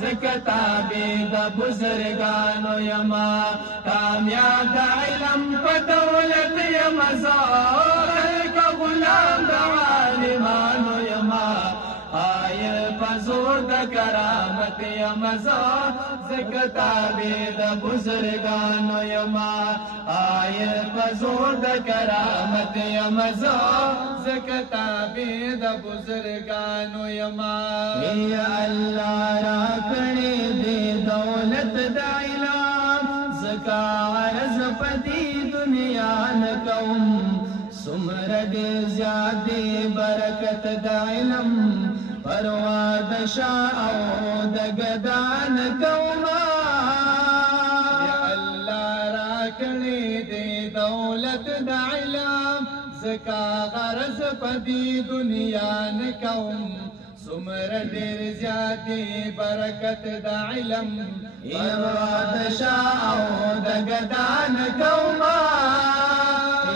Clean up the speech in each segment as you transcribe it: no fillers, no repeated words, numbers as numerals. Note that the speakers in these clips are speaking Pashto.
زکتابی دا بزرگانو یما کامیاب دا علم پا دولت یما خلق غلام دا عالمانو یما آئل پا زور دا کرامت یما زکتابی دا بزرگانو یما آئل پا زور دا کرامت یما زکتابی دا بزرگانو یما یا اللہ را کڑی دی دولت دا علام زکا عرض پتی دنیا نکوم سمر دی زیادی برکت دا علم پروا دا شاء او دا گدان کوما یا اللہ را کڑی دی دولت دا علام زکا غرض پتی دنیا نکوم سمر دیر زیادی برکت دا علم پروا دا شاء او دا گدان کوما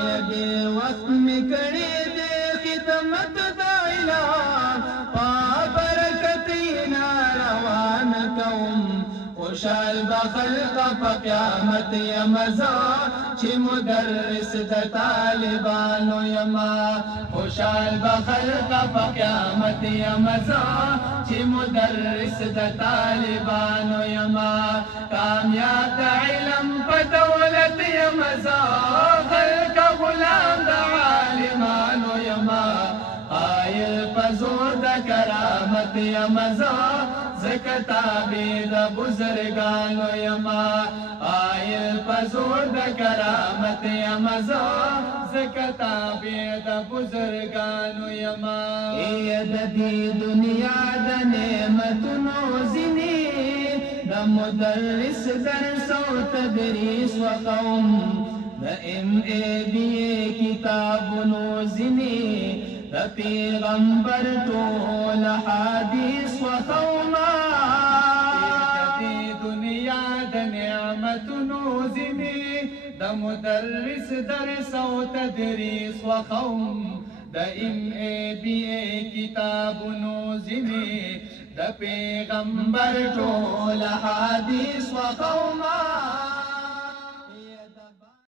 یا دی وقت میں کڑی دی خدمت دا علم پا برکتی ناروان کوم خوشحال بخلق پا قیامت یمزا چی مدرس دا طالبانو یما خوشحال بخلق پا قیامت یمزا چی مدرس دا طالبانو یما کامیاب دا علم پا دولت یمزا خلق غلام دا عالمانو یما آئل پا زور دا کرامت یمزا زکتابی دا بزرگانو یما آئل پا زور دا کرامت یما زکتابی دا بزرگانو یما اید دی دنیا دا نعمتنو زنی دا مدرس درس و تدریس و قوم دا MABA کتابنو زنی دا پیغمبر طول حدیث و قوما دی دنیا دا نعمتنو زنی دا مدرس درس و تدریس و قوم دا MABA کتابنو زنی دا پیغمبر طول حدیث و قوما